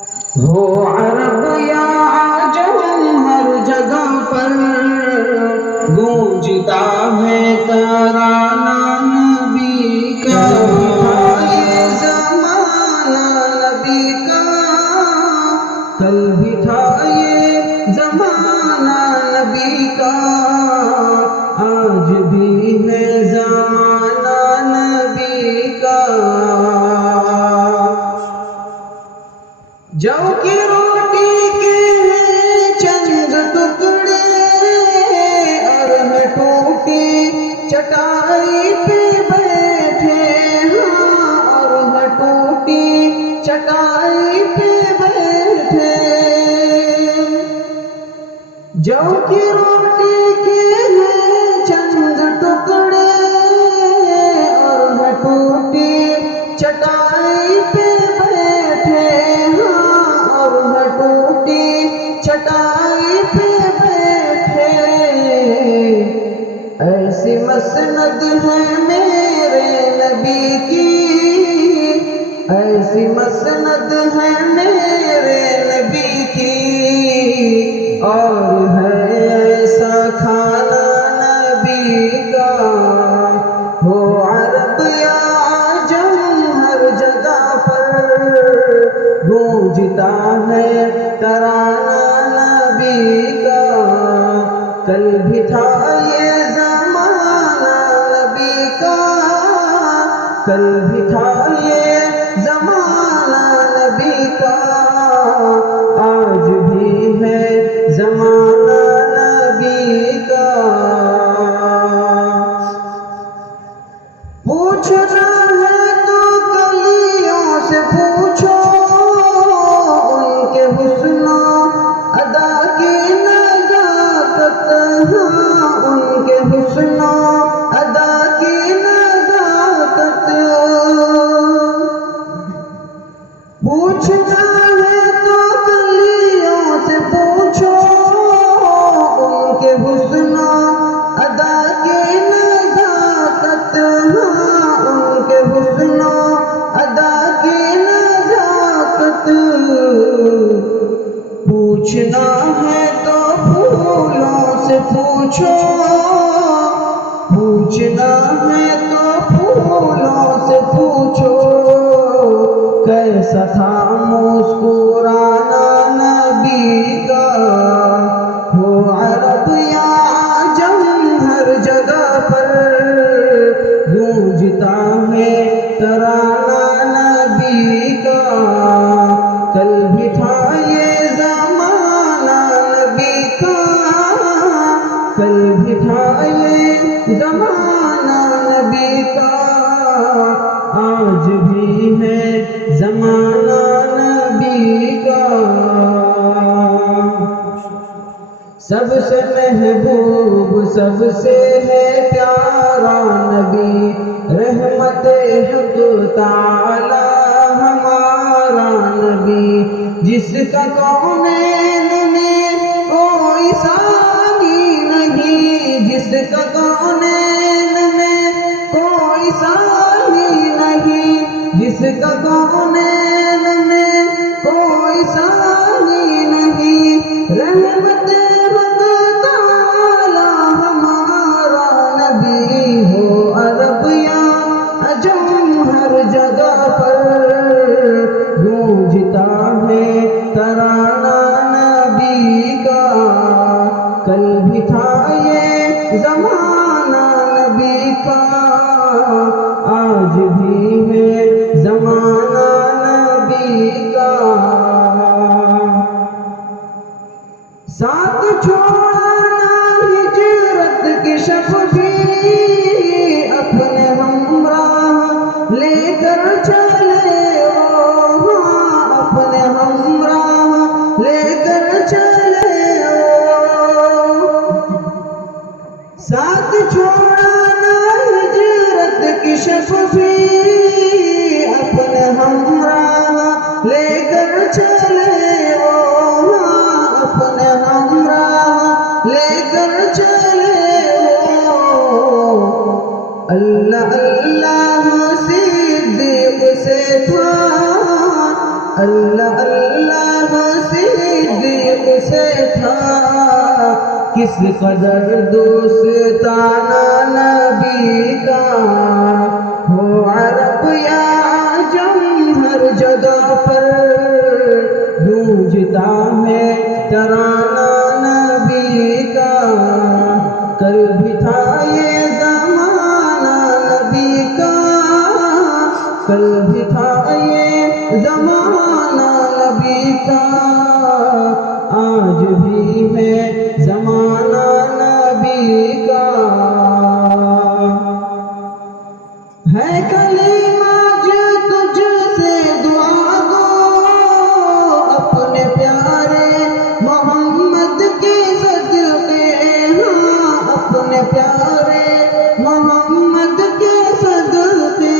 ہو عرب یا عجم ہر جگہ پر گونجتا ہے ترانہ نبی کا، یہ زمانہ نبی کا، کل بھی تھا یہ زمانہ نبی کا، آج بھی ہے زمانہ نبی کا۔ جو کی روٹی کے ہیں چند ٹکڑے اور ہے ٹوٹی چٹائی پہ بیٹھے، ہاں اور ہے ٹوٹی چٹائی پہ بیٹھے، جو کی روٹی کے ہیں چند ٹکڑے اور ہے ٹوٹی چٹائی پہ بیٹھے، چٹائی پہ بیٹھے، ایسی مسند ہے میرے نبی کی، ایسی مسند ہے میرے نبی کی، اور ہے ایسا کھانا نبی کا، ہو عرب یا عجم ہر جگہ پر گونجتا ہے ترانہ نبی کا، کل بھی تھا یہ زمانہ نبی کا، کل بھی تھا یہ زمانہ نبی کا، آج بھی ہے زمانہ نبی کا۔ پوچھنا ہے تو کلیوں سے پوچھو، ان کے حسن و ادا کی نزاکت، ہاں ان کے حسن و ادا کی نزاکت، پوچھنا ہے تو کلیوں سے پوچھو، ان کے حسن و ادا کی نزاکت، ہاں ان کے حسن و ادا کی نزاکت، پوچھنا ہے تو پھولوں سے پوچھو، پوچھنا ہے تو پھولوں سے پوچھو، کیسا تھا مسکرانا نبی کا، ہو عرب یا عجم ہر جگہ پر گونجتا ہے ترانہ نبی کا، کل بھی تھا یہ زمانہ نبی کا، کل بھی تھا یہ زمانہ نبی کا، آج بھی ہے زمانہ نبی کا۔ سب سے محبوب سب سے ہے پیارا نبی، رحمت حق تعالی ہمارا نبی، جس کا کونین میں کوئی ثانی نہیں، جس کا کونین میں کوئی ثانی نہیں، جس کا کونین میں کوئی ثانی نہیں، رحمت حق تعالی ہمارا نبی، ہو عرب یا عجم ہر جگہ پر گونجتا ہے ترانہ نبی کا، کل بھی تھا یہ زمانہ نبی کا، آج بھی ہے زمانہ نبی کا۔ ساتھ چھوڑنا ہجرت کی شب بھی، اپنے ہمراہ لے کر چلے وہ، ہاں اپنے ہمراہ لے کر چلے وہ، ساتھ چھوڑنا ہجرت کی شب بھی، اپنے ہمراہ لے کر چلے وہ، ہاں اپنے ہمراہ لے کر چلے وہ، اللہ اللہ صدیق سے تھا، اللہ اللہ صدیق سے تھا، کس قدر دوستانہ نبی کا، ہو عرب یا عجم ہر جگہ پر گونجتا ہے ترانہ نبی کا، کل بھی تھا یہ زمانہ نبی کا، کل بھی تھا یہ زمانہ نبی کا، آج بھی ہے زمانہ نبی کا، ہے کلمہ جو تجھ سے دعا گو، اپنے پیارے محمد کے صدقے، ہاں اپنے پیارے محمد کے صدقے،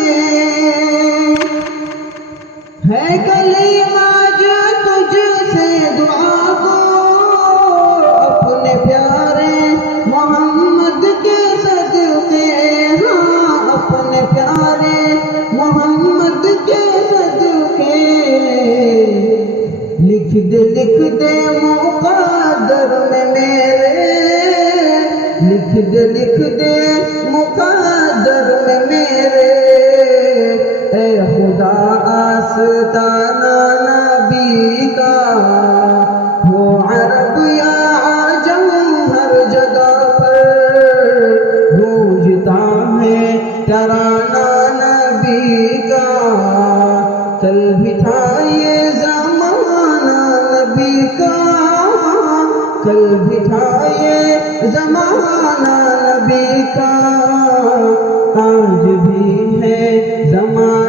ہے کلمہ جو تجھ سے دعا گو، اپنے پیارے محمد کے صدقے، ہاں اپنے پیارے محمد کے صدقے، لکھ دے مقدر میں میرے، لکھ دے مقدر میں میرے، اے خدا آستانہ نبی کا، ہو عرب یا عجم ہر جگہ پر گونجتا ہے ترانہ نبی کا، کل بھی تھا یہ زمانہ نبی کا، کل بھی تھا یہ زمانہ نبی کا، آج بھی ہے زمانہ